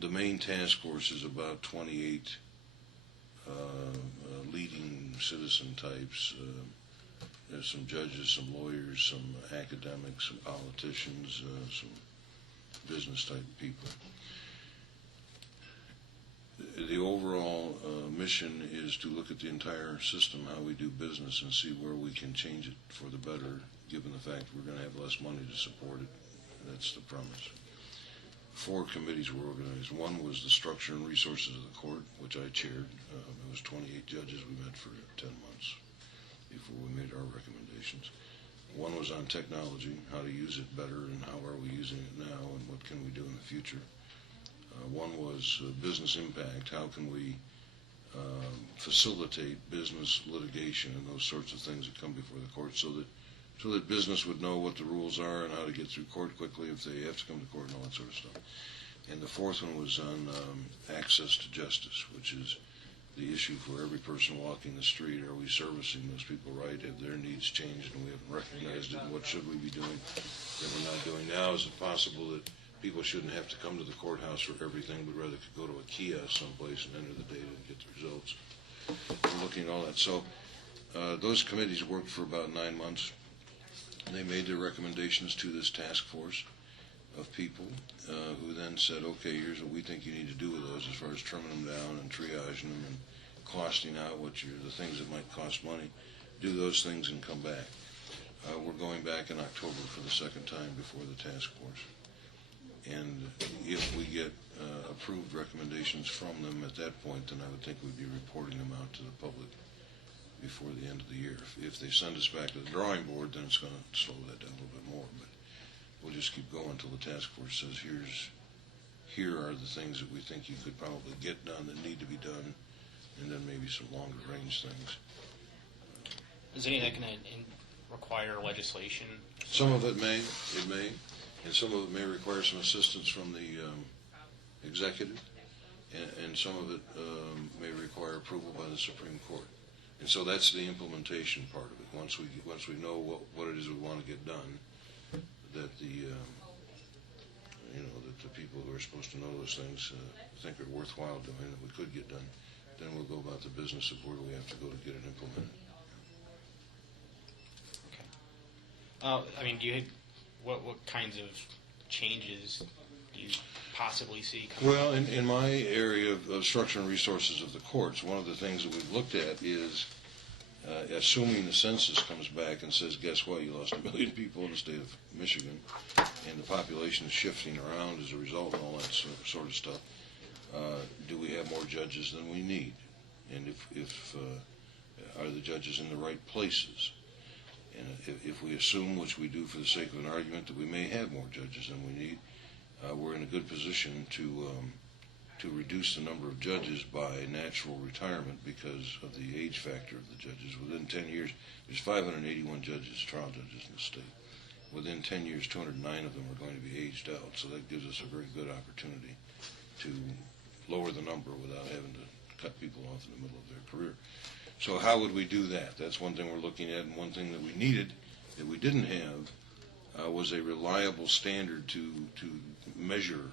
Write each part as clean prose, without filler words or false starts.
The main task force is about 28 leading citizen types. There's some judges, some lawyers, some academics, some politicians, some business type people. The overall mission is to look at the entire system, how we do business, and see where we can change it for the better, given the fact we're going to have less money to support it. That's the premise. 4 committees were organized. One was the structure and resources of the court, which I chaired. It was 28 judges. We met for 10 months before we made our recommendations. One was on technology, how to use it better, and how are we using it now, and what can we do in the future. One was business impact. How can we facilitate business litigation and those sorts of things that come before the court, so that business would know what the rules are and how to get through court quickly if they have to come to court and all that sort of stuff. And the 4th one was on access to justice, which is the issue for every person walking the street. Are we servicing those people right? Have their needs changed and we haven't recognized it? And what should we be doing that we're not doing now? Is it possible that people shouldn't have to come to the courthouse for everything, but rather could go to a kiosk someplace and enter the data and get the results? We're looking at all that. So those committees worked for about 9 months. They made their recommendations to this task force of people who then said, okay, here's what we think you need to do with those as far as trimming them down and triaging them and costing out the things that might cost money. Do those things and come back. We're going back in October for the second time before the task force. And if we get approved recommendations from them at that point, then I would think we'd be reporting them out to the public before the end of the year. If they send us back to the drawing board, then it's going to slow that down a little bit more. But we'll just keep going until the task force says, here are the things that we think you could probably get done that need to be done, and then maybe some longer range things. Is any of that going to require legislation? Some of it may, and some of it may require some assistance from the executive, and some of it may require approval by the Supreme Court. And so that's the implementation part of it. Once we know what it is we want to get done, that the that the people who are supposed to know those things think are worthwhile doing, that we could get done, then we'll go about the business of where do we have to go to get it implemented. Okay. What kinds of changes do you possibly see coming? Well, in my area of structure and resources of the courts, one of the things that we've looked at is assuming the census comes back and says, guess what, you lost 1 million people in the state of Michigan, and the population is shifting around as a result and all that sort of stuff. Do we have more judges than we need? And if are the judges in the right places? And if we assume, which we do for the sake of an argument, that we may have more judges than we need, we're in a good position to reduce the number of judges by natural retirement because of the age factor of the judges. Within 10 years, there's 581 judges, trial judges in the state. Within 10 years, 209 of them are going to be aged out, so that gives us a very good opportunity to lower the number without having to cut people off in the middle of their career. So how would we do that? That's one thing we're looking at, and one thing that we needed that we didn't have was a reliable standard to measure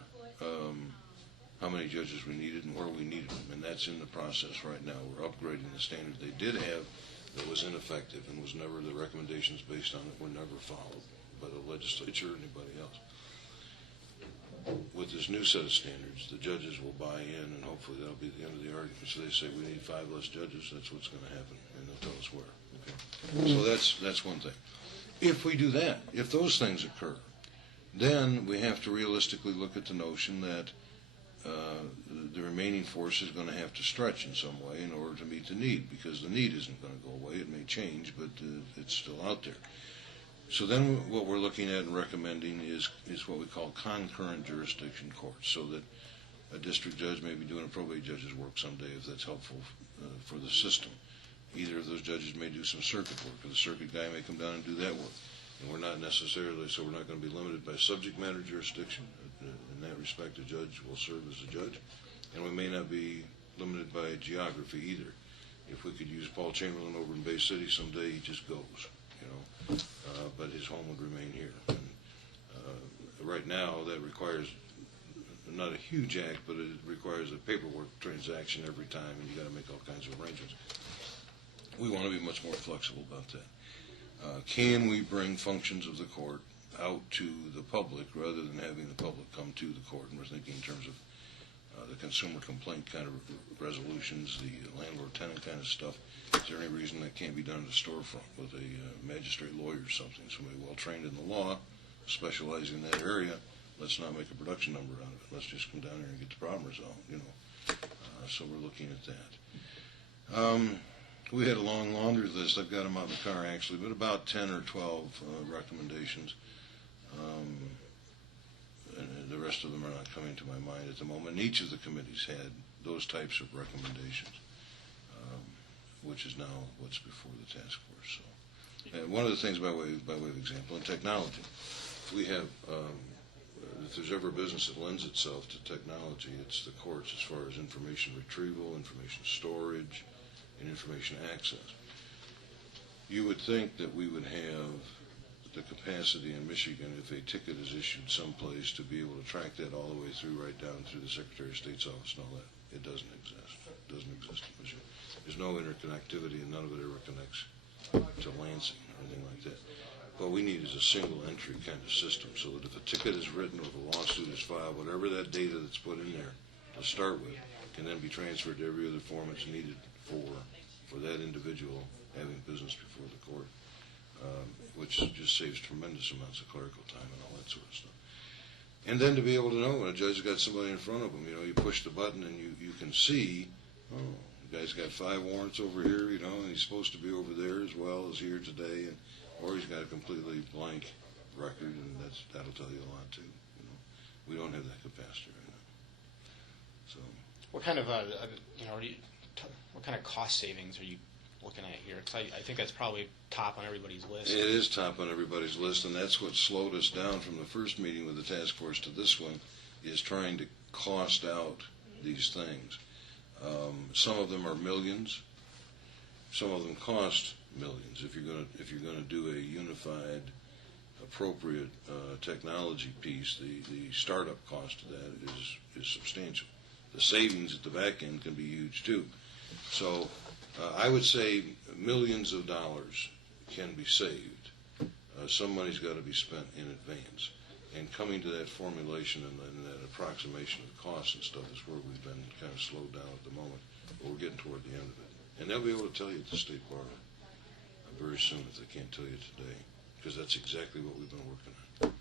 how many judges we needed and where we needed them, and that's in the process right now. We're upgrading the standard they did have that was ineffective and was never, the recommendations based on it were never followed by the legislature or anybody else. With this new set of standards, the judges will buy in, and hopefully that'll be the end of the argument. So they say we need 5 less judges, that's what's going to happen, and they'll tell us where. Okay? So that's one thing. If we do that, if those things occur, then we have to realistically look at the notion that the remaining force is going to have to stretch in some way in order to meet the need, because the need isn't going to go away. It may change, but it's still out there. So then what we're looking at and recommending is what we call concurrent jurisdiction courts, so that a district judge may be doing a probate judge's work someday if that's helpful for the system. Either of those judges may do some circuit work, or the circuit guy may come down and do that work. And we're not necessarily, so we're not going to be limited by subject matter jurisdiction. In that respect, a judge will serve as a judge. And we may not be limited by geography either. If we could use Paul Chamberlain over in Bay City someday, he just goes, but his home would remain here. And, right now, that requires not a huge act, but it requires a paperwork transaction every time, and you got to make all kinds of arrangements. We want to be much more flexible about that. Can we bring functions of the court out to the public rather than having the public come to the court? And we're thinking in terms of the consumer complaint kind of resolutions, the landlord-tenant kind of stuff. Is there any reason that can't be done in the storefront with a magistrate lawyer or something, somebody well-trained in the law, specializing in that area? Let's not make a production number out of it. Let's just come down here and get the problem resolved, you know. So we're looking at that. We had a long laundry list. I've got them out in the car, actually, but about 10 or 12 recommendations. And the rest of them are not coming to my mind at the moment. And each of the committees had those types of recommendations, which is now what's before the task force. So, and one of the things, by way of example, in technology, we have, if there's ever a business that lends itself to technology, it's the courts as far as information retrieval, information storage, and information access. You would think that we would have the capacity in Michigan, if a ticket is issued someplace, to be able to track that all the way through, right down through the Secretary of State's office and all that. It doesn't exist. It doesn't exist in Michigan. There's no interconnectivity, and none of it ever connects to Lansing or anything like that. What we need is a single entry kind of system, so that if a ticket is written or if a lawsuit is filed, whatever that data that's put in there to start with can then be transferred to every other form it's needed for that individual having business before the court, which just saves tremendous amounts of clerical time and all that sort of stuff. And then to be able to know when a judge has got somebody in front of him, you know, you push the button and you can see, oh, the guy's got 5 warrants over here, you know, and he's supposed to be over there as well as here today, or he's got a completely blank record, and that'll tell you a lot too. You know, we don't have that capacity right now. So, what kind of what kind of cost savings are you looking at here? Because I think that's probably top on everybody's list. it is top on everybody's list, and that's what slowed us down from the first meeting with the task force to this one, is trying to cost out these things. Some of them are millions. Some of them cost millions. If you're going to do a unified, appropriate technology piece, the startup cost of that is substantial. The savings at the back end can be huge too. So I would say millions of dollars can be saved. Some money's got to be spent in advance. And coming to that formulation and that approximation of costs and stuff is where we've been kind of slowed down at the moment. But we're getting toward the end of it. And they'll be able to tell you at the state bar very soon if they can't tell you today, because that's exactly what we've been working on.